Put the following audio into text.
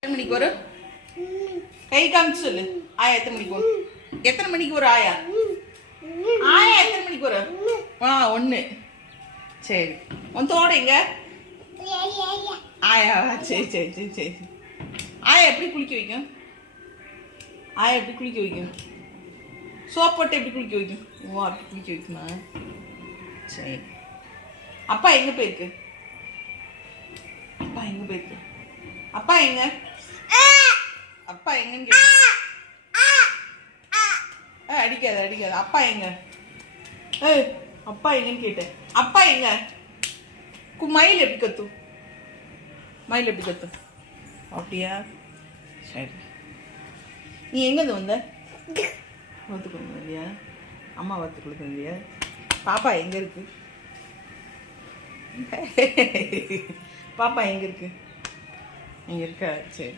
எத்தனை மணிக்கு வரும்? கை காமிச்சு சொல்லு. ஆயா எத்தனை மணிக்கு வரும்? எத்தனை மணிக்கு வரும் ஆயா? ஆயா எத்தனை மணிக்கு வரும்? 1. சரி, உன் தோட எங்க? ஆயா சரி சரி சரி சரி. ஆயா எப்படி குளிக்க வைக்கும்? ஆயா எப்படி குளிக்க வைக்கும்? சோப் போட்டு எப்படி குளிக்க வைக்கும்? ஓ, அப்படி குளிக்க வைக்குமா? சரி. அப்பா எங்க போயிருக்கு? அப்பா எங்க போயிருக்கு? அப்பா எங்க? அப்பா எங்கன்னு கேட்டேன். அடிக்காத அடிக்காத. அப்பா எங்க? அப்பா எங்கன்னு கேட்டேன். அப்பா எங்க? மயில் எப்படி கத்தும்? மயில் எப்படி கத்தும்? அப்படியா? சரி. நீ எங்கேருந்து வந்த? வத்து கொடுங்க இல்லையா? அம்மா வத்து கொடுங்க இல்லையா? பாப்பா எங்க இருக்கு? பாப்பா எங்க இருக்கு? இங்க இருக்கா? சரி.